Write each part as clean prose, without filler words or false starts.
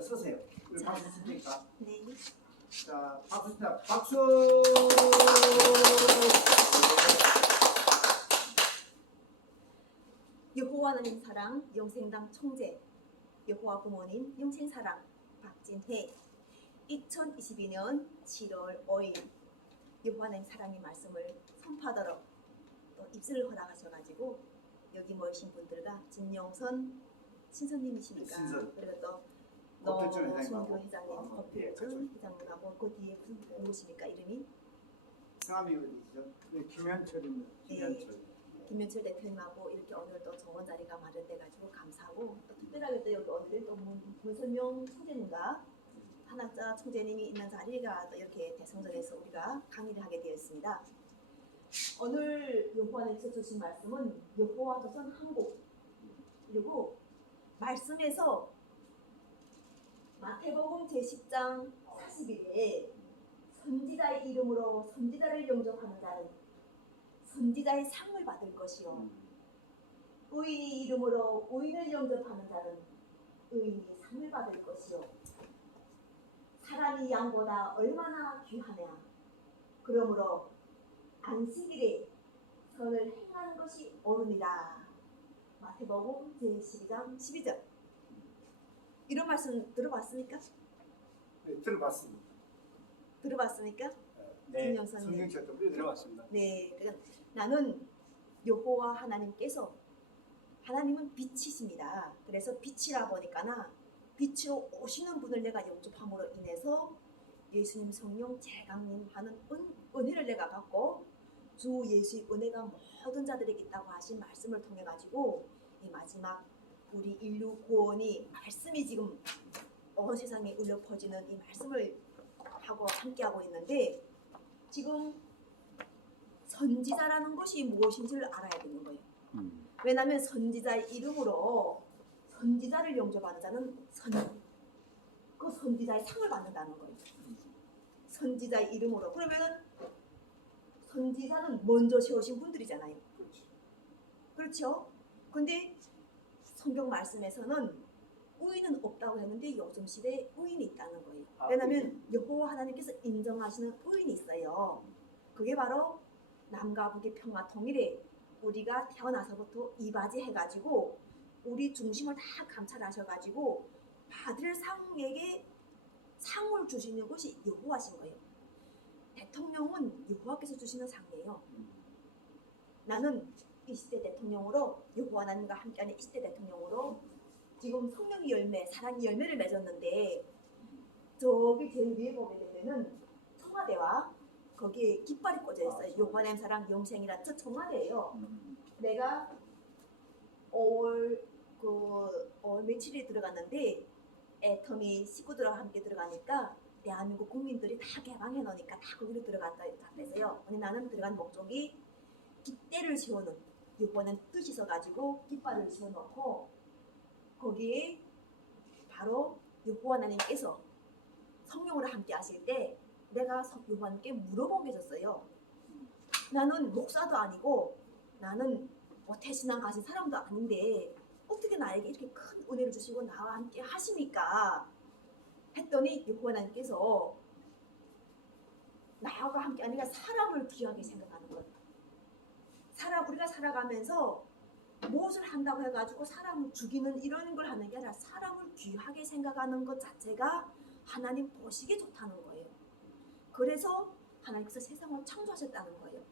자, 서세요. 우리 박수 칠 테니까. 네. 자, 박수 칩니다. 박수! 여호와 하나님 사랑 영생당 총재 여호와 부모님 영생사랑 박진혜 2022년 7월 5일 여호와 하나님 사랑의 말씀을 선포하도록 또 입술을 허락하셔가지고 여기 모이신 분들과 진영선 신선님이십니까? 신선. 그리고 또 고필준 노순교 회장님하고. 회장님, 고필준 회장님하고 그 뒤에 누구십니까? 이름이? 성함이 어디시죠? 네, 김현철입니다. 김현철. 김현철 대표님하고 이렇게 오늘 또 정원 자리가 마련돼가지고 감사하고 또 특별하게 또 여기 오늘은 또 문선명 총재님과 한학자 총재님이 있는 자리가 또 이렇게 대성전에서 우리가 강의를 하게 되었습니다. 오늘 여호와께서 주신 말씀은 여호와 조선 한국 그리고 말씀에서 마태복음 제10장 40일에 선지자의 이름으로 선지자를 영접하는 자는 선지자의 상을 받을 것이요 의인의 이름으로 의인을 영접하는 자는 의인이 상을 받을 것이요 사람이 양보다 얼마나 귀하냐 그러므로 안식일에 선을 행하는 것이 옳으니라. 마태복음 제12장 12절. 이런 말씀 들어봤습니까? 네, 들어봤습니다. 들어봤습니까? 네, 김영선님. 성경책도 들어봤습니다. 네, 그러니까 나는 여호와 하나님께서 하나님은 빛이십니다. 그래서 빛이라 보니까나 빛으로 오시는 분을 내가 영접함으로 인해서 예수님 성령 재강림 하는 은혜를 내가 받고 주 예수의 은혜가 모든 자들에게 있다고 하신 말씀을 통해 가지고 이 마지막 우리 인류 구원이 말씀이 지금 온 세상에 울려 퍼지는 이 말씀을 하고 함께하고 있는데 지금 선지자라는 것이 무엇인지를 알아야 되는 거예요. 왜냐하면 선지자의 이름으로 선지자를 영접하는 자는 그 선지자의 상을 받는다는 거예요. 선지자의 이름으로. 그러면은 선지자는 먼저 세우신 분들이잖아요. 그렇죠? 근데 성경 말씀에서는 의인은 없다고 했는데 요즘 시대에 의인이 있다는 거예요. 왜냐하면 여호와 하나님께서 인정하시는 의인이 있어요. 그게 바로 남과 북의 평화 통일에 우리가 태어나서부터 이바지 해가지고 우리 중심을 다 감찰하셔가지고 받을 상에게 상을 주시는 것이 여호와신 거예요. 대통령은 여호와께서 주시는 상이에요. 나는 이 시대 대통령으로 여호와 하나님과 함께하는 이 시대 대통령으로 지금 성령의 열매, 사랑의 열매를 맺었는데 저기 제일 위에 보게 되면은 청와대와 거기에 깃발이 꽂혀 있어요. 여호와 하나님 사랑 영생이라 저 청와대예요. 내가 5월 며칠에 들어갔는데 애터미 식구들과 함께 들어가니까 대한민국 국민들이 다 개방해 놓으니까 다 거기로 들어갔다 했어요. 근데 나는 들어간 목적이 깃대를 세우는 이번엔 뜻이 있어가지고 깃발을 세워놓고 거기에 바로 여호와 하나님께서 성령으로 함께 하실 때 내가 여호와 하나님께 물어본 게 있었어요. 나는 목사도 아니고 나는 모태신앙 가진 사람도 아닌데 어떻게 나에게 이렇게 큰 은혜를 주시고 나와 함께 하십니까? 했더니 여호와 하나님께서 나와 함께 아니라 사람을 귀하게 생각하는 거예요. 우리가 살아가면서 무엇을 한다고 해가지고 사람을 죽이는 이런 걸 하는 게 아니라 사람을 귀하게 생각하는 것 자체가 하나님 보시기에 좋다는 거예요. 그래서 하나님께서 세상을 창조하셨다는 거예요.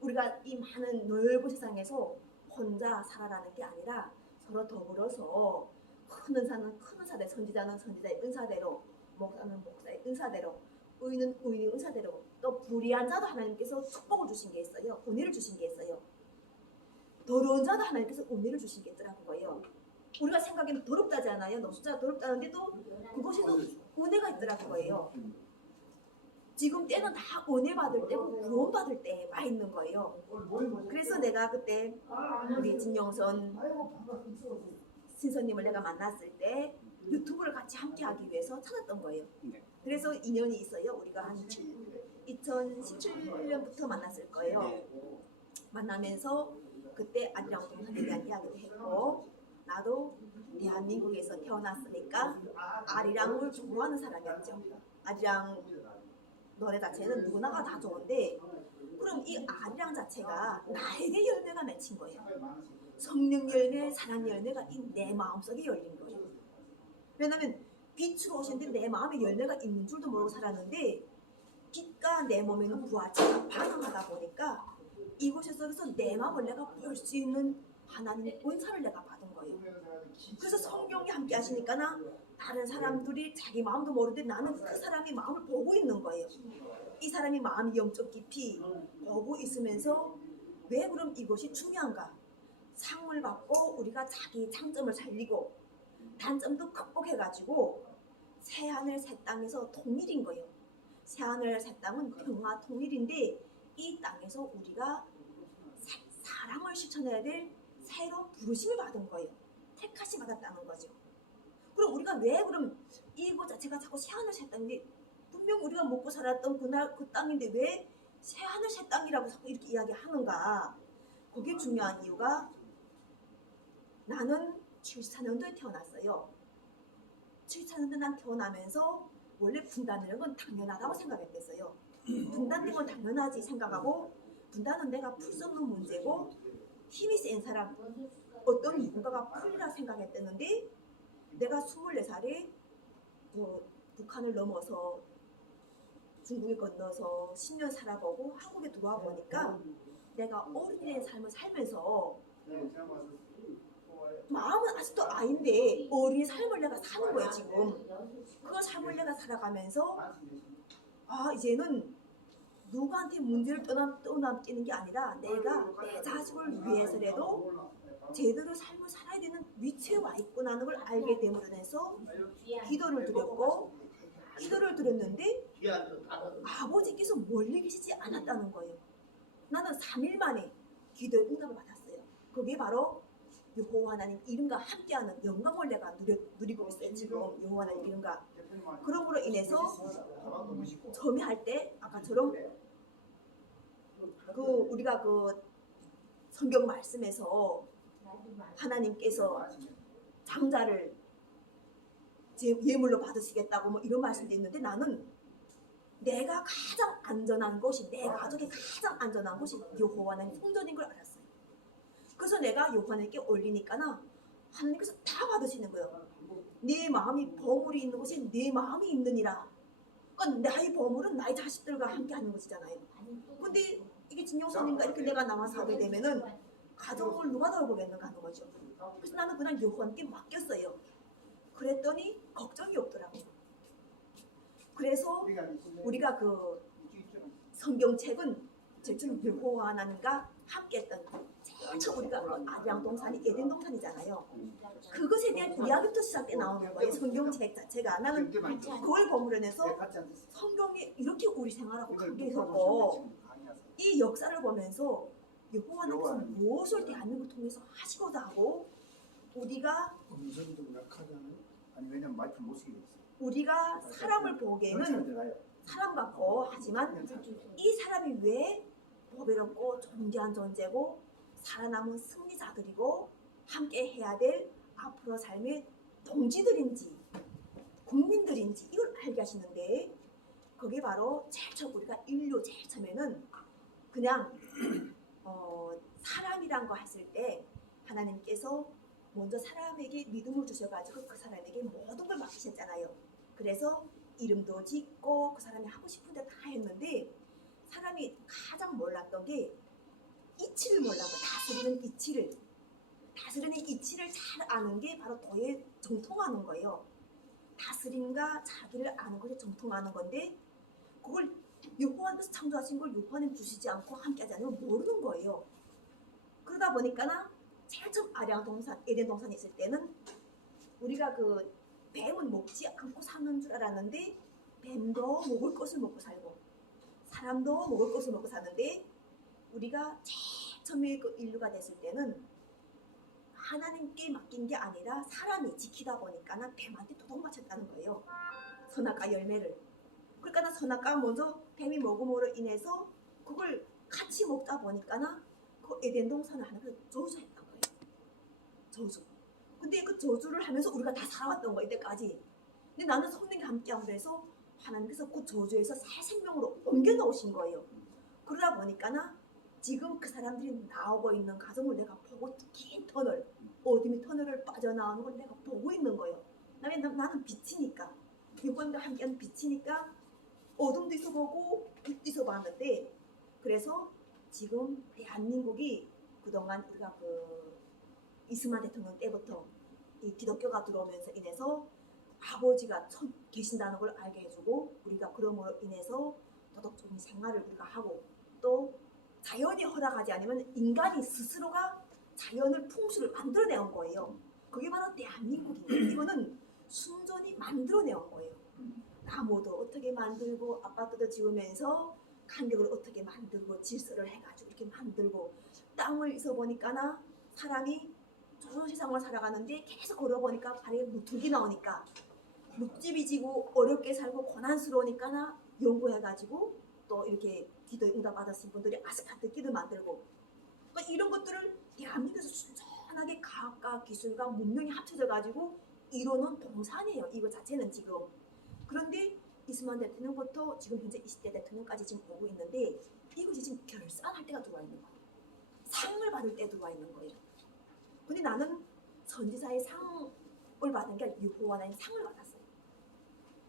우리가 이 많은 넓은 세상에서 혼자 살아라는 게 아니라 서로 더불어서 큰 은사는 큰 은사대로, 선지자는 선지자의 은사대로, 목사는 목사의 은사대로, 의인은 의인의 은사대로, 또 불의한 자도 하나님께서 축복을 주신 게 있어요. 은혜를 주신 게 있어요. 더러운 자도 하나님께서 은혜를 주신 게 있더라는 거예요. 우리가 생각하면 더럽다지 않아요? 노숙자가 더럽다는데도 그것에도 은혜가 있더라는 거예요. 지금 때는 다 은혜 받을 때고 구원 받을 때 와 있는 거예요. 그래서 내가 그때 우리 진영선 신선님을 내가 만났을 때 유튜브를 같이 함께 하기 위해서 찾았던 거예요. 그래서 인연이 있어요. 우리가 한 2017년부터 만났을 거예요. 만나면서 그때 아리랑 동산에 대한 이야기도 했고 나도 대한민국에서 태어났으니까 아리랑을 좋아하는 사람이었죠. 아리랑 노래 자체는 누구나가 다 좋은데 그럼 이 아리랑 자체가 나에게 열매가 맺힌 거예요. 성령 열매, 사랑 열매가 이 내 마음속에 열린 거예요. 왜냐면 빛으로 오신데 내 마음에 열매가 있는 줄도 모르고 살았는데 빛과 내 몸에는 부하체가 반응하다 보니까 이곳에서 내 마음을 내가 볼 수 있는 하나님의 은사를 내가 받은 거예요. 그래서 성령이 함께 하시니까 다른 사람들이 자기 마음도 모르는데 나는 그 사람이 마음을 보고 있는 거예요. 이 사람이 마음이 영적 깊이 보고 있으면서 왜 그럼 이것이 중요한가? 상을 받고 우리가 자기 장점을 살리고 단점도 극복해가지고 새하늘 새 땅에서 통일인 거예요. 새하늘 새 땅은 평화 통일인데 이 땅에서 우리가 사랑을 실천해야 될 새로운 부르심을 받은 거예요. 택하심 받았다는 거죠. 그럼 우리가 왜 그럼 이곳 자체가 자꾸 새하늘 새 땅인데 분명 우리가 먹고 살았던 그날 그 땅인데 왜 새하늘 새 땅이라고 자꾸 이렇게 이야기하는가? 그게 중요한 이유가 나는 74년도에 태어났어요. 74년도에 난 태어나면서 원래 분단이라는 건 당연하다고 생각했겠어요. 분단된 건 당연하지 생각하고 분단은 내가 풀 수 없는 문제고 힘이 센 사람 어떤 누군가가 풀리라 생각했었는데 내가 24살에 북한을 넘어서 중국에 건너서 10년 살아보고 한국에 들어와 보니까 내가 어른이라는 삶을 살면서 마음은 아직도 아인데 어린이 삶을 내가 사는 거예요 지금. 그 삶을 내가 살아가면서 이제는 누구한테 문제를 떠넘기는 게 아니라 내가 내 자식을 위해서라도 제대로 삶을 살아야 되는 위치에 와 있구나는 걸 알게 됨으로 해서 기도를 드렸고 기도를 드렸는데 아버지께서 멀리 계시지 않았다는 거예요. 나는 3일 만에 기도의 응답을 받았어요. 그게 바로 여호와 하나님 이름과 함께하는 영광을 내가 누리고 있어요. 지금 여호와 하나님 이름과 그러므로 인해서 점이할 때 아까처럼 우리가 성경 말씀에서 하나님께서 장자를 예물로 받으시겠다고 이런 말씀도 있는데 나는 내가 가장 안전한 곳이 내 가족이 가장 안전한 곳이 여호와 하나님 성전인 걸 알았어요. 그래서 내가 여호와 하나님께 올리니까 하나님께서 다 받으시는 거예요. 네 마음이 보물이 있는 곳에 네 마음이 있느니라. 그러니까 나의 보물은 나의 자식들과 함께 하는 것이잖아요. 근데 이게 진영선님과 이렇게 내가 나와서 하게 되면은 가정을 누가 돌보겠는가 하는 거죠. 그래서 나는 그냥 여호와님께 맡겼어요. 그랬더니 걱정이 없더라고요. 그래서 우리가 성경책은 제처럼 여호와 하나님과 함께했던 제일 처음 우리가 아리랑 동산이 에덴 동산이잖아요. 그것에 대한 이야기부터 시작돼 나오는 거예요. 성경책 자체가 나는 그걸 버무려내서 성경이 이렇게 우리 생활하고 관계했었고 이 역사를 보면서 여호와 하나님께서 무엇을 대한민국을 통해서 하시고자 하고 우리가 음성도 약하잖아요. 아니 왜냐면 마이크 못 쓰게 됐어요. 우리가 사람을 보기에는 사람 같고 하지만 이 사람이 왜 보배롭고 존귀한 존재고 살아남은 승리자들이고 함께 해야 될 앞으로 삶의 동지들인지 국민들인지 이걸 알게 하시는데 그게 바로 제일 처음 우리가 인류 제일 처음에는 그냥 사람이란 거 했을 때 하나님께서 먼저 사람에게 믿음을 주셔가지고 그 사람에게 모든 걸 맡기셨잖아요. 그래서 이름도 짓고 그 사람이 하고 싶은 데 다 했는데 사람이 가장 몰랐던 게 이치를 몰라고 다스리는 이치를 잘 아는 게 바로 도에 정통하는 거예요. 다스림과 자기를 아는 것이 정통하는 건데 그걸 여호와께서 창조하신 걸 여호와님 주시지 않고 함께하지 않으면 모르는 거예요. 그러다 보니까 제일 처음 아리랑 동산, 에덴 동산에 있을 때는 우리가 뱀은 먹지 않고 사는 줄 알았는데 뱀도 먹을 것을 먹고 살고 사람도 먹을 것을 먹고 사는데 우리가 제일 처음에 인류가 됐을 때는 하나님께 맡긴 게 아니라 사람이 지키다 보니까 뱀한테 도둑 맞췄다는 거예요. 선악과 열매를. 그러니까 선악과 먼저 뱀이 먹음으로 인해서 그걸 같이 먹다 보니까 그 에덴 동산을 하나님께서 저주했던 거예요. 저주. 근데 그 저주를 하면서 우리가 다 살아왔던 거야 이때까지. 근데 나는 성령이 함께함으로 해서 하나님께서 그 저주에서 새 생명으로 옮겨 놓으신 거예요. 그러다 보니까나 지금 그 사람들이 나오고 있는 과정을 내가 보고 긴 터널, 어둠의 터널을 빠져나오는 걸 내가 보고 있는 거예요. 나는 빛이니까, 이번과 함께하는 빛이니까 어둠도 있어 보고 빛도 있어 봤는데, 그래서 지금 대한민국이 그동안 우리가 그 이승만 대통령 때부터 이 기독교가 들어오면서 인해서 아버지가 계신다는 걸 알게 해주고, 우리가 그럼으로 인해서 도덕적인 생활을 우리가 하고, 또 자연이 허락하지 않으면 인간이 스스로가 자연을 풍수를 만들어내온 거예요. 그게 바로 대한민국입니다. 이거는 순전히 만들어내온 거예요. 나무도 어떻게 만들고 아파트도 지으면서 간격을 어떻게 만들고 질서를 해가지고 이렇게 만들고, 땅을 있어 보니까나 사람이 좋은 세상을 살아가는데 계속 걸어보니까 발에 무뚝이 나오니까 묵집이 지고 어렵게 살고 고난스러우니까나 연구해가지고 또 이렇게 기도에 응답받으신 분들이 아스팔트 길을 만들고, 그러니까 이런 것들을 대한민국에서 순전하게 과학과 기술과 문명이 합쳐져 가지고 이루는 동산이에요. 이거 자체는 지금. 그런데 이승만 대통령부터 지금 현재 20대 대통령까지 지금 오고 있는데, 이것이 지금 결산할 때가 들어와 있는 거예요. 상을 받을 때 들어와 있는 거예요. 근데 나는 선지자의 상을 받은 게 아니라 여호와 하나님 상을 받았어요.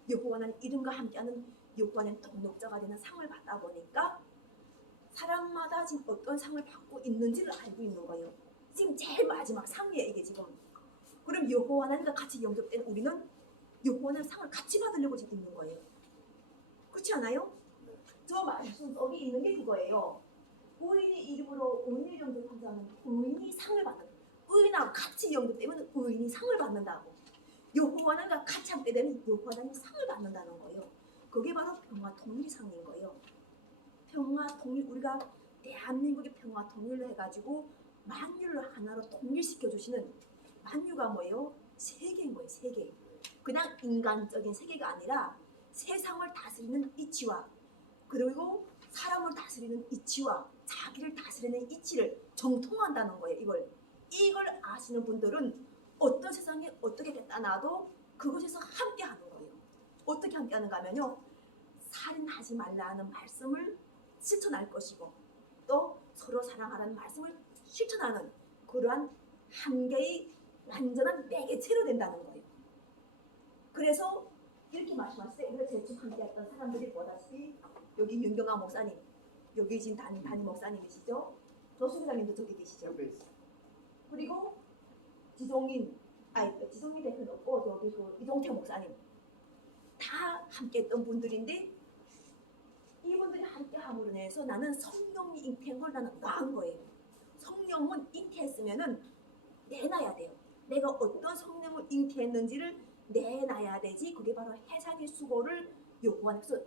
여호와 하나님 이름과 함께하는 여호와 하나님 동력자가 되는 상을 받다 보니까 사람마다 지금 어떤 상을 받고 있는지를 알고 있는 거예요. 지금 제일 마지막 상이에요, 이게 지금. 그럼 여호와 하나님과 같이 영접된 우리는 여호와 하나님 상을 같이 받으려고 지금 있는 거예요. 그렇지 않아요? 저 말씀 속에 있는 게 그거예요. 의인의 이름으로 의인의 영접한 자는 의인이 상을 받는 거예요. 의인하고 같이 영접되면 의인이 상을 받는다고. 여호와 하나님과 같이 함께 되면 여호와 하나님 상을 받는다는 거예요. 그게 바로 평화 통일상인 거예요. 평화 통일, 우리가 대한민국의 평화 통일을 해가지고 만유를 하나로 통일시켜 주시는, 만유가 뭐예요? 세계인 거예요. 세계. 그냥 인간적인 세계가 아니라 세상을 다스리는 이치와, 그리고 사람을 다스리는 이치와 자기를 다스리는 이치를 정통한다는 거예요. 이걸 아시는 분들은 어떤 세상에 어떻게 됐다 놔도 그것에서 함께 하는 거예요. 어떻게 함께 하는가 하면요, 살인하지 말라는 말씀을 실천할 것이고, 또 서로 사랑하라는 말씀을 실천하는 그러한 한 개의 완전한 매개체로 된다는 거예요. 그래서 이렇게 말씀하실 때 우리가 제일 함께했던 사람들이 보다시피 여기 윤경아 목사님, 여기 지금 담임 목사님이시죠? 조수부장님도 저기 계시죠? 그리고 지종인 대표는 없고 저기 그 이종태 목사님 다 함께했던 분들인데, 이분들이 함께 함으로 인해서 나는 성령이 잉태한 걸 나는 놔한 거예요. 성령은 잉태했으면은 내놔야 돼요. 내가 어떤 성령을 잉태했는지를 내놔야 되지. 그게 바로 해산의 수고를 요구하면서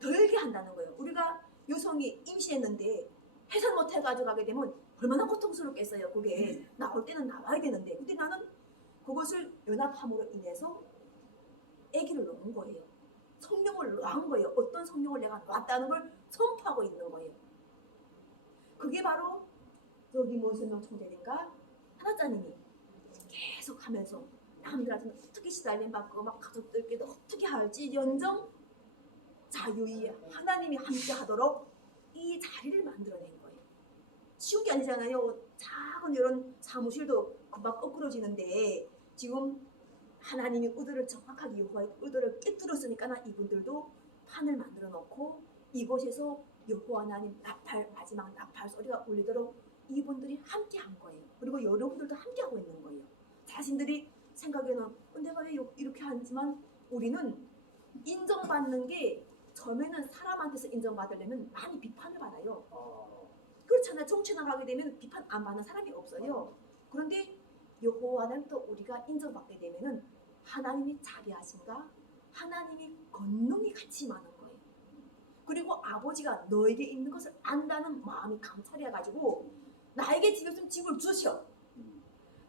덜게 한다는 거예요. 우리가 여성이 임신했는데 해산 못 해가지고 가게 되면 얼마나 고통스럽겠어요. 그게 나올 때는 나와야 되는데, 근데 나는 그것을 연합함으로 인해서 아기를 놓은 거예요. 성령을 놓은 거예요. 어떤 성령을 내가 놨다는 걸 선포하고 있는 거예요. 그게 바로 여기 문선명 총재님과 하나짜님이 계속 하면서 남들한테는 어떻게 시달림받고 막 가족들끼리도 어떻게 할지 연정 자유히 하나님이 함께 하도록 이 자리를 만들어낸 거예요. 쉬운 게 아니잖아요. 작은 이런 사무실도 금방 거꾸러지는데 지금 하나님이 의도를 정확하게 여호와의 의도를 깨뜨렸으니까 이분들도 판을 만들어 놓고 이곳에서 여호와 하나님 마지막 나팔 소리가 울리도록 이분들이 함께 한 거예요. 그리고 여러분들도 함께 하고 있는 거예요. 자신들이 생각에는 내가 왜 이렇게 하지만 우리는 인정받는 게 처음에는 사람한테서 인정받으려면 많이 비판을 받아요. 그렇잖아요. 정치 나가게 되면 비판 안 받는 사람이 없어요. 그런데 여호와는 또 우리가 인정받게 되면은 하나님이 자비하신가, 하나님이 권능이 같이 많은 거예요. 그리고 아버지가 너에게 있는 것을 안다는 마음이 감찰해가지고 나에게 집에 있으면 집을 주시오.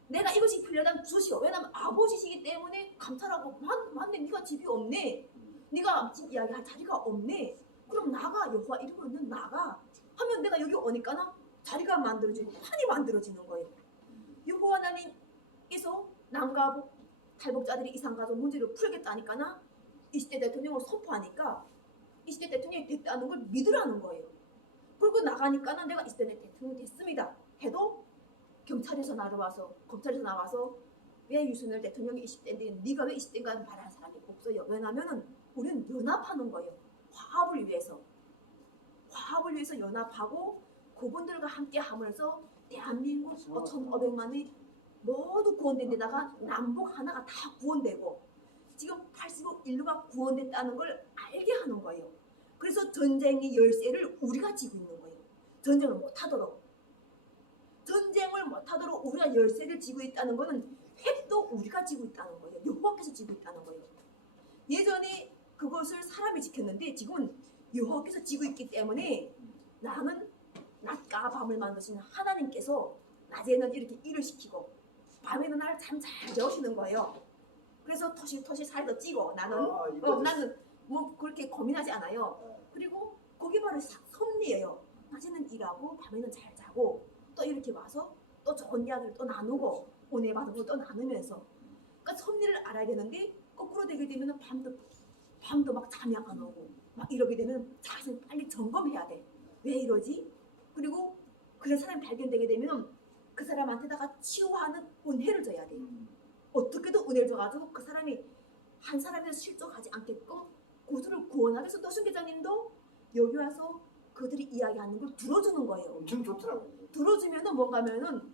내가 이것이 필요하다면 주시오. 왜냐하면 아버지시기 때문에 감찰하고 맞네, 네가 집이 없네, 네가 집 이야기할 자리가 없네, 그럼 나가, 여호와 이름으로 는 나가 하면 내가 여기 오니까 자리가 만들어지고 판이 만들어지는 거예요. 여호와 하나님께서 남과 탈북자들이 이산가족 문제를 풀겠다니까나 20대 대통령을 선포하니까 20대 대통령이 됐다는 걸 믿으라는 거예요. 그리고 나가니까는 내가 20대 대통령이 됐습니다 해도 경찰에서 나와서 검찰에서 나와서 왜 유승열 대통령이 20대인데 네가 왜 20대인가 말하는 사람이 없어요. 왜냐면은 우리는 연합하는 거예요. 화합을 위해서 연합하고 그분들과 함께 하면서 대한민국 5,500만이 모두 구원된 데다가 남북 하나가 다 구원되고 지금 80억 인류가 구원됐다는 걸 알게 하는 거예요. 그래서 전쟁의 열쇠를 우리가 쥐고 있는 거예요. 전쟁을 못하도록 우리가 열쇠를 쥐고 있다는 거는 획도 우리가 쥐고 있다는 거예요. 여호와께서 쥐고 있다는 거예요. 예전에 그것을 사람이 지켰는데 지금은 여호와께서 쥐고 있기 때문에 나는 낮과 밤을 만드시는 하나님께서 낮에는 이렇게 일을 시키고 밤에는 나를 참 잘 재우시는 거예요. 그래서 토실토실 살도 찌고 나는 뭐 그렇게 고민하지 않아요. 그리고 그게 바로 섭리예요. 낮에는 일하고 밤에는 잘 자고 또 이렇게 와서 또 좋은 이야기를 또 나누고 은혜 받은 거 또 나누면서 그러니까 섭리를 알아야 되는데 거꾸로 되게 되면 밤도 막 잠이 안 오고 막 이러게 되면 자신 빨리 점검해야 돼. 왜 이러지? 그리고 그런 사람이 발견되게 되면 그 사람한테다가 치유하는 은혜를 줘야 돼. 어떻게든 은혜를 줘가지고 그 사람이 한 사람에서 실족하지 않게끔 그들을 구원하기 위해서 노순 계장님도 여기 와서 그들이 이야기하는 걸 들어주는 거예요. 엄청 좋더라고요. 들어주면은 뭔가 하면은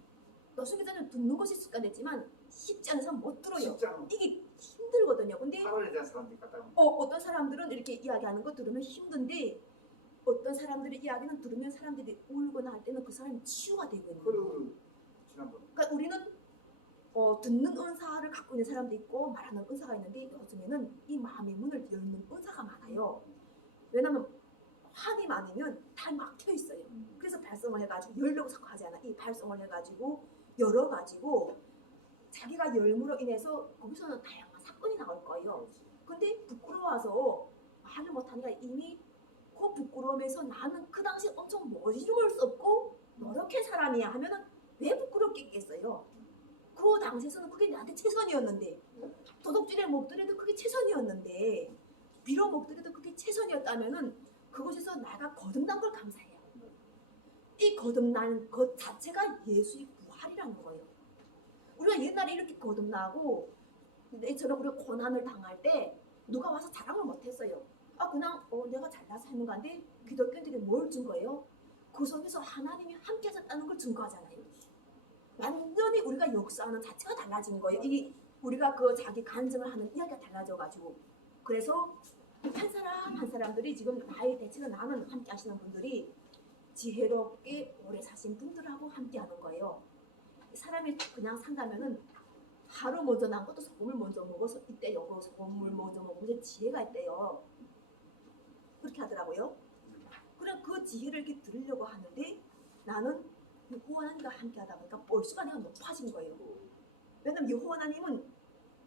노순 계장님 듣는 것이 습관됐지만 쉽지 않은 사람 못 들어요. 이게 힘들거든요. 근데 화를 내는 사람들이 갖다 어떤 사람들은 이렇게 이야기하는 거 들으면 힘든데 어떤 사람들의 이야기는 들으면 사람들이 울거나 할 때는 그 사람이 치유가 되고 있는 거예요. 지난번 그러니까 우리는 듣는 은사를 갖고 있는 사람도 있고 말하는 은사가 있는데 요즘에는 이 마음의 문을 열는 은사가 많아요. 왜냐면 한이 많으면 다 막혀 있어요. 그래서 발성을 해가지고 열려고 자꾸 하지 않아. 이 발성을 해가지고 열어가지고 자기가 열므로 인해서 거기서는 다양한 사건이 나올 거예요. 근데 부끄러워서 말을 못하니까 이미 그 부끄러움에서 나는 그 당시 엄청 머리를 썼고 노력한 사람이야 하면은 왜 부끄럽겠어요? 그 당시에서는 그게 나한테 최선이었는데 도둑질에 먹더라도 그게 최선이었는데 빌어 먹더라도 그게 최선이었다면은 그곳에서 나가 거듭난 걸 감사해요. 이 거듭나는 것 자체가 예수의 부활이라는 거예요. 우리가 옛날에 이렇게 거듭나고 이처럼 우리가 고난을 당할 때 누가 와서 자랑을 못했어요. 그냥 내가 잘나서 하는 건데 기독교인들이 뭘 준 거예요? 그 속에서 하나님이 함께 하셨다는 걸 증거하잖아요. 완전히 우리가 역사하는 자체가 달라진 거예요. 이게 우리가 그 자기 간증을 하는 이야기가 달라져가지고 그래서 한 사람 한 사람들이 지금 나의 대체로 나는 함께 하시는 분들이 지혜롭게 오래 사신 분들하고 함께 하는 거예요. 사람이 그냥 산다면은 하루 먼저 난 것도 소금을 먼저 먹어서 이때 요거 소금을 먼저 먹으면 지혜가 있대요. 그렇게 하더라고요. 그럼 그 지혜를 이렇게 들으려고 하는데 나는 여호와 하나님과 함께 하다 보니까 볼수가 내가 높아진 거예요. 왜냐면 여호와 하나님은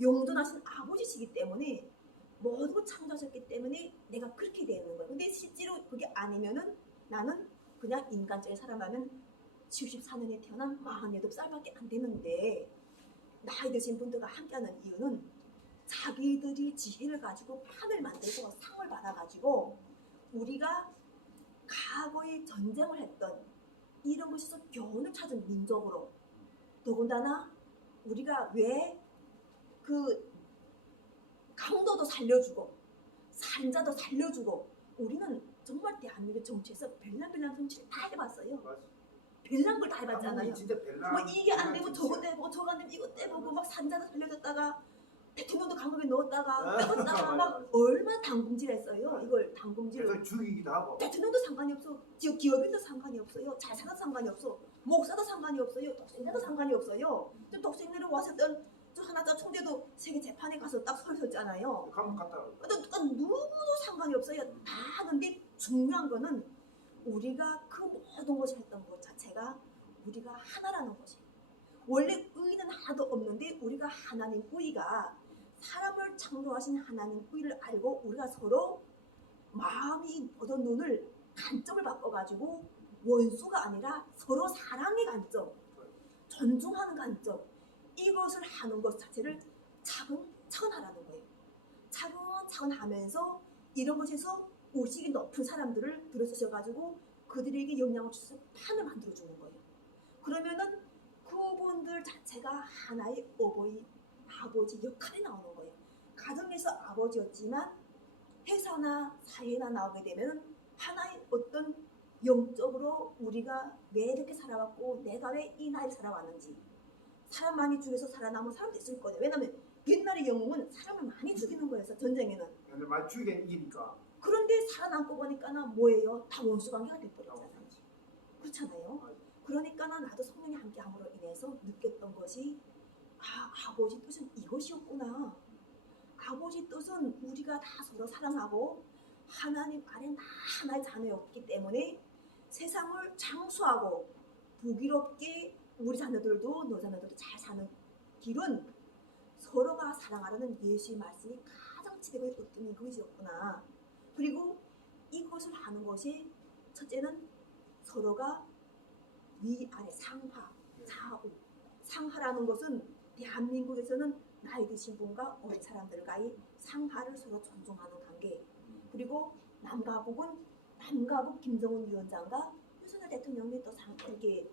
영존하신 아버지시기 때문에 모든 걸 창조하셨기 때문에 내가 그렇게 되는 거예요. 근데 실제로 그게 아니면은 나는 그냥 인간적인 사람하면 74년에 태어난 48살밖에 안 되는데 나이 드신 분들과 함께하는 이유는 자기들이 지혜를 가지고 판을 만들고 상을 받아가지고 우리가 과거에 전쟁을 했던 이런 것에서 교훈을 찾은 민족으로 더군다나 우리가 왜 그 강도도 살려주고 산자도 살려주고 우리는 정말 대한민국 정치에서 별난별난 정치를 다 해봤어요. 별난 걸 다 해봤잖아요. 뭐 이게 안 되면 저거 떼고 저거 안 되면 이거 떼보고 막 산자도 살려줬다가 대통령도 감옥에 넣었다가 떼었다가 막 얼마나 당금질했어요. 이걸 당금질을. 그래서 죽이기도 하고. 대통령도 상관이 없어. 지금 기업인도 상관이 없어요. 잘 살아도 상관이 없어. 목사도 상관이 없어요. 독생자도 상관이 없어요. 저 독생자를 왔었던 저 하나자 총재도 세계 재판에 가서 딱 설 섰잖아요. 감옥 갔다. 그러니까 누구도 상관이 없어요. 다 하는데 중요한 거는 우리가 그 모든 것을 했던 것 자체가 우리가 하나라는 것이에요. 원래 의는 하나도 없는데 우리가 하나님 의가 사람을 창조하신 하나님 의를 알고 우리가 서로 마음이 모든 눈을 관점을 바꿔가지고 원수가 아니라 서로 사랑의 관점, 존중하는 관점 이것을 하는 것 자체를 차근차근 하라는 거예요. 차근차근 하면서 이런 것에서 의식이 높은 사람들을 들어서셔가지고 그들에게 영향을 주셔서 판을 만들어주는 거예요. 그러면은 그분들 자체가 하나의 어버이, 아버지 역할에 나오는 거예요. 가정에서 아버지였지만 회사나 사회나 나오게 되면 하나의 어떤 영적으로 우리가 왜 이렇게 살아왔고 내가 왜 이 나이를 살아왔는지 사람 많이 죽여서 살아남은 사람도 있을 거예요. 왜냐하면 옛날의 영웅은 사람을 많이 죽이는 거여서 전쟁에는. 근데 맞추기엔 이기니까. 그런데 살아남고 보니까는 뭐예요? 다 원수관계가 돼버렸잖아요. 그렇잖아요. 그러니까는 나도 성령이 함께함으로 인해서 느꼈던 것이 아버지 뜻은 이것이었구나. 아버지 뜻은 우리가 다 서로 사랑하고 하나님 아래 다 하나의 자녀였기 때문에 세상을 장수하고 부귀롭게 우리 자녀들도 너 자녀들도 잘 사는 길은 서로가 사랑하라는 예수의 말씀이 가장 지대로 어떤 이것이었구나. 그리고 이것을 하는 것이 첫째는 서로가 위아래 상하, 좌우. 상하라는 것은 대한민국에서는 나이 드신 분과 어린 사람들과의 상하를 서로 존중하는 관계. 그리고 남가북은 남가북 김정은 위원장과 윤석열 대통령이 또 이렇게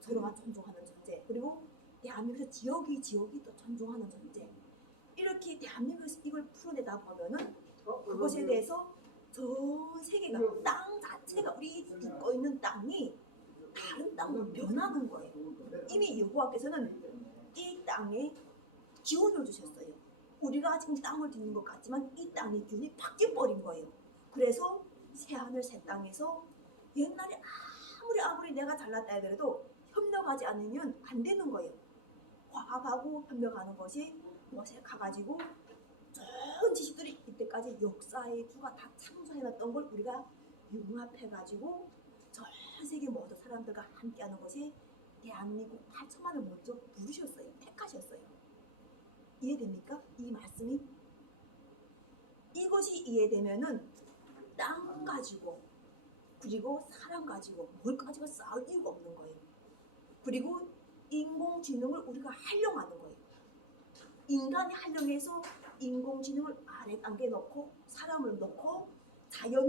서로가 존중하는 존재. 그리고 대한민국에서 지역이 또 존중하는 존재. 이렇게 대한민국에서 이걸 풀어내다 보면은 그것에 대해서 전 세계가 땅 자체가 우리 있고 있는 땅이 다른 땅으로 변하는 거예요. 이미 여호와께서는 이 땅에 기운을 주셨어요. 우리가 지금 땅을 딛는 것 같지만 이 땅의 기운이 바뀌어버린 거예요. 그래서 새하늘 새 땅에서 옛날에 아무리 내가 잘났다 하더라도 협력하지 않으면 안 되는 거예요. 화합하고 협력하는 것이 무엇에 가가지고 좋은 지식들이 이때까지 역사의 주가 다 창조해놨던 걸 우리가 융합해가지고 전 세계 모든 사람들과 함께하는 것이 대한민국 8천만을 먼저 부르셨어요. 택하셨어요. 이해됩니까? 이 말씀이? 이것이 이해되면은 땅 가지고 그리고 사람 가지고 뭘 가지고 싸울 이유가 없는 거예요. 그리고 인공지능을 우리가 활용하는 거예요. 인간이 활용해서 인공지능을 아래 단계에 넣고 사람을 넣고 자연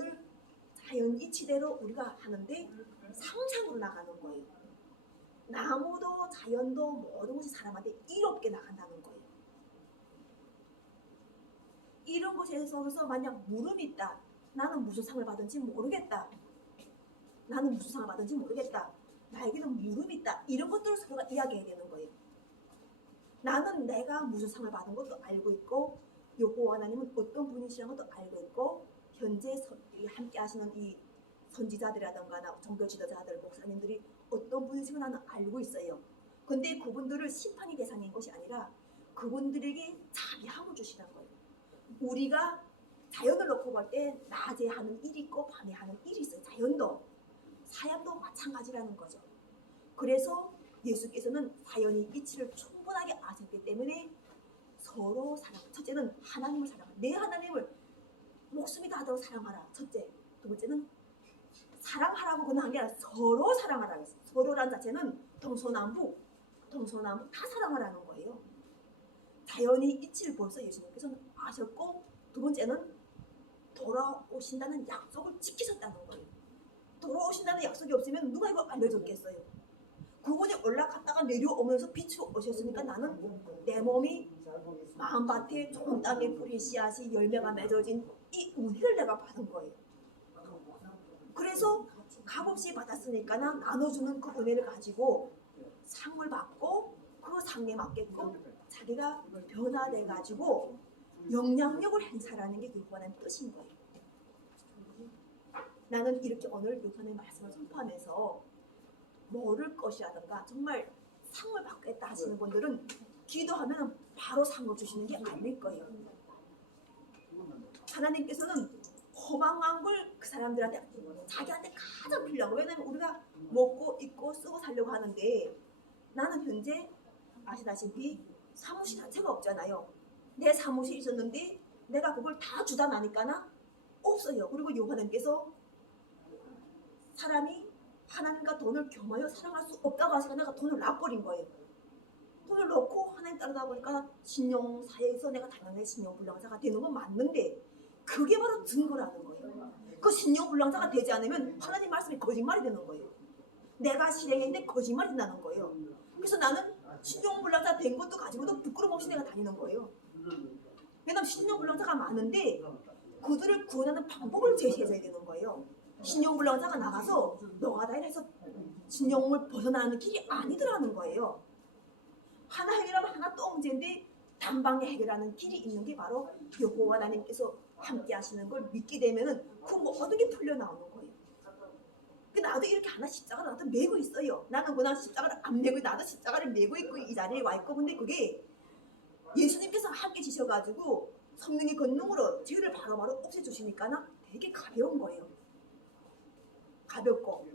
이치대로 우리가 하는데 상상으로 나가는 거예요. 나무도 자연도 모든 것이 사람한테 이롭게 나간다는 거예요. 이런 것에 있어서 만약 물음이 있다. 나는 무슨 상을 받은지 모르겠다. 나는 무슨 상을 받은지 모르겠다. 나에게는 물음이 있다. 이런 것들을 서로가 이야기해야 되는 거예요. 나는 내가 무슨 상을 받은 것도 알고 있고 여호와 하나님은 어떤 분이시라는 것도 알고 있고 현재 함께 하시는 이 선지자들이라든가 종교 지도자들, 목사님들이 어떤 분이시고 나는 알고 있어요. 근데 그분들을 심판의 대상인 것이 아니라 그분들에게 자비함을 주시는 거예요. 우리가 자연을 놓고 볼 때 낮에 하는 일이 있고 밤에 하는 일이 있어요. 자연도 사람도 마찬가지라는 거죠. 그래서 예수께서는 자연의 이치를 충분하게 아셨기 때문에 서로 사랑. 첫째는 하나님을 사랑하라. 내 하나님을 목숨이 다하도록 사랑하라. 첫째. 두 번째는 사랑하라고 그냥 한 게 아니라 서로 사랑하라고 했어요. 서로란 자체는 동서남북 다 사랑하라는 거예요. 자연의 이치를 벌써 예수님께서는 아셨고 두 번째는 돌아오신다는 약속을 지키셨다는 거예요. 돌아오신다는 약속이 없으면 누가 이거 알려줬겠어요. 그분이 올라갔다가 내려오면서 빛으로 오셨으니까 나는 내 몸이 마음밭에 좋은 땅에 뿌린 씨앗이 열매가 맺어진 이 은혜를 내가 받은 거예요. 그래서 값없이 받았으니까 나눠주는 그 은혜를 가지고 상을 받고 그 상에 맞게끔 자기가 변화돼가지고 영향력을 행사하는 게 여호와의 뜻인 거예요. 나는 이렇게 오늘 여호와의 말씀을 선포하면서 모를 것이라든가 정말 상을 받겠다 하시는 분들은 기도하면 바로 상을 주시는 게 아닐 거예요. 하나님께서는 허망한 걸 그 사람들한테 자기한테 가장 필요한 거. 왜냐면 우리가 먹고 입고 쓰고 살려고 하는데 나는 현재 아시다시피 사무실 자체가 없잖아요. 내 사무실이 있었는데 내가 그걸 다 주다 나니까 없어요. 그리고 여호와님께서 사람이 하나님과 돈을 겸하여 사랑할 수 없다고 하시니까 내가 돈을 놔버린 거예요. 손을 놓고 하나님 따르다 보니까 신령사에서 내가 당연히 신령불량자가 되는 건 맞는데 그게 바로 증거라는 거예요. 그 신령불량자가 되지 않으면 하나님 말씀이 거짓말이 되는 거예요. 내가 실행했는데 거짓말이 된다는 거예요. 그래서 나는 신령불량자 된 것도 가지고도 부끄럼 없이 내가 다니는 거예요. 왜냐면 신령불량자가 많은데 그들을 구원하는 방법을 제시해줘야 되는 거예요. 신령불량자가 나가서 너가 다 이래서 신령을 벗어나는 길이 아니더라는 거예요. 하나 해결하면 하나 또 문제인데 단방에 해결하는 길이 있는 게 바로 여호와 하나님께서 함께 하시는 걸 믿게 되면은 그 모든 게 풀려 나오는 거예요. 나도 이렇게 하나 십자가를 나도 메고 있어요. 나는 그냥 십자가를 안 메고 나도 십자가를 메고 있고 이 자리에 와 있고 근데 그게 예수님께서 함께 지셔가지고 성령의 권능으로 죄를 바로바로 없애주시니까 되게 가벼운 거예요. 가볍고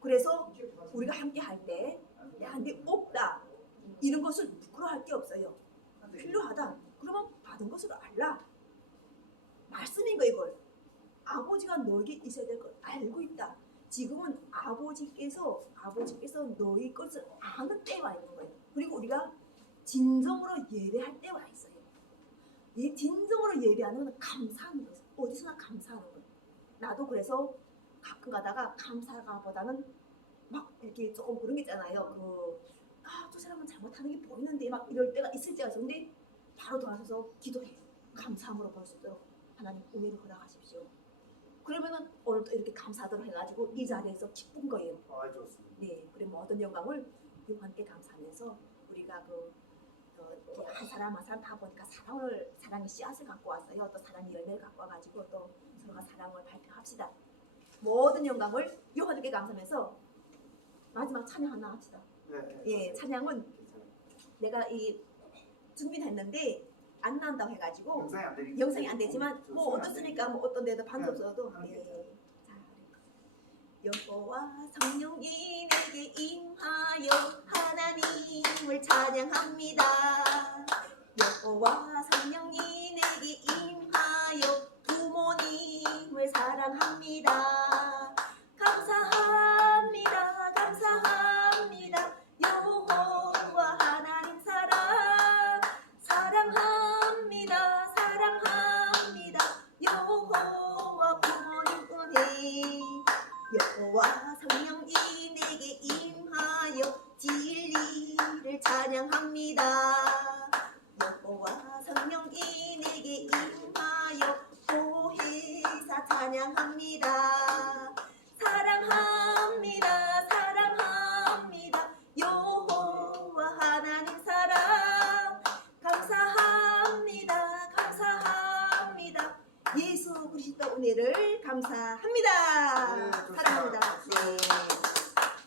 그래서 우리가 함께 할 때 내한테 없다 이런 것을 부끄러워할 게 없어요. 필요하다 그러면 받은 것으로 알라. 말씀인 거 이걸. 아버지가 너에게 있어야 될 걸 알고 있다. 지금은 아버지께서 너희 것을 아는 때에 와 있는 거예요. 그리고 우리가 진정으로 예배할 때 와 있어요. 이 진정으로 예배하는 건 감사하는 거예요. 어디서나 감사하는 거예요. 나도 그래서 가끔 가다가 감사가보다는 막 이렇게 조금 그런 게 있잖아요. 저 사람은 잘못하는 게 보이는데 막 이럴 때가 있을 때가 있어. 근데 바로 돌아서서 기도해. 감사함으로 볼 수 있도록 하나님 은혜를 허락하십시오. 그러면은 오늘도 이렇게 감사하도록 해가지고 이 자리에서 기쁜 거예요. 아, 좋습니다. 네, 그래 모든 영광을 여호와께 감사하면서 우리가 한 사람 한 사람 다 보니까 사랑의 씨앗을 갖고 왔어요. 또 사랑의 열매를 갖고 와가지고 또 서로가 사랑을 발표합시다. 모든 영광을 여호와께 감사하면서 마지막 찬양 하나 합시다. 네. 예, 찬양은 내가 준비했는데 안 나온다고 해가지고 영상이 안 되지만 뭐 어떻습니까? 뭐 어떤 데도 반도 없어도 예. 여호와 성령이 내게 임하여 하나님을 찬양합니다. 여호와 성령이 내게 임하여 부모님을 사랑합니다. 감사합니다. 감사합니다. 여호와 하나님 사랑합니다. 사랑합니다. 여호와 부모님 은혜. 여호와 성령이 내게 임하여 진리를 찬양합니다. 여호와 성령이 내게 임하여 보혜사 찬양합니다. 사랑합니다. 사랑합니다. 여호와 하나님 사랑 감사합니다. 감사합니다. 예수 그리스도 은혜를 감사합니다. 네, 사랑합니다. 네.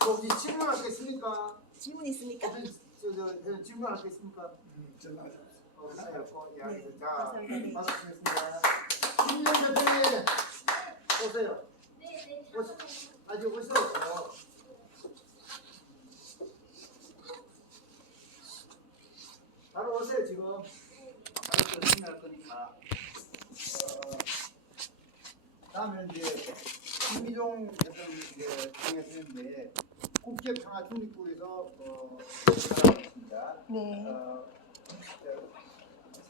혹시 질문하시겠습니까? 질문 있습니까? 질문하시겠습니까? 전화하셨어요. 없어요. 네, 자, 감사합니다. 네. 반갑습니다. 김영 대표님 오세요. 네. 아직 오세요. 바로 오세요 지금. 바로 설명할 거니까. 다음에 이제 김미종 대표님 이제 진행하시는데 국제평화중립국에서 진행하고 있습니다. 네.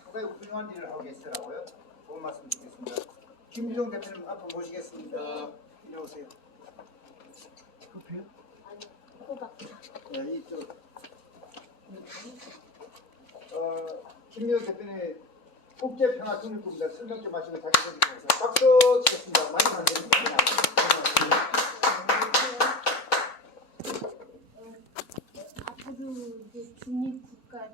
상당히 훌륭한 일을 하고 계시더라고요. 좋은 말씀 드리겠습니다. 김미종 대표님 앞으로 모시겠습니다. 이리 오세요. 급해요? 호박. 네, 이쪽. 김미종 대표님 국제평화중립국입니다. 설명 좀 하시고 자기소개 좀 해주세요. 박수 치겠습니다. 많이 감사드립니다. 앞으로 이제 중립국가